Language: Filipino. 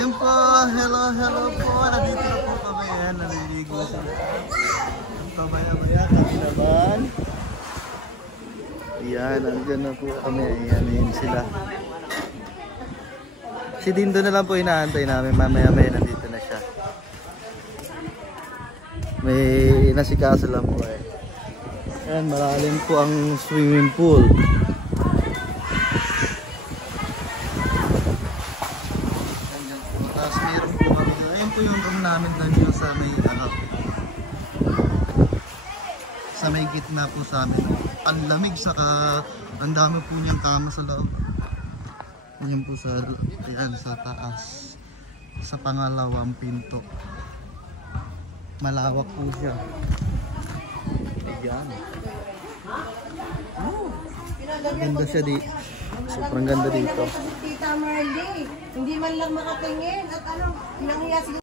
Yan po, hello po. Nandito na po kami. Yan, naliligo sila. Pamaya-maya kami naman. Yan, nandyan na po kami. Yan sila. Si Dindo na lang po inaantay namin. Mamaya-maya nandito na siya. May nasikaso lang po eh. Yan, malalim po ang swimming pool. Tapos meron po kami. Ayun po yung room namin doon yung sa may sa may gitna po sa amin. Ang lamig saka ang dami po niyang kama sa loob. Yan po sa ayan, sa taas. Sa pangalawang pinto. Malawak po siya. Ayan. Ganda siya di. Sobrang ganda dito. Tita Marley, hindi man lang makatingin at ano, nanghiya siguro.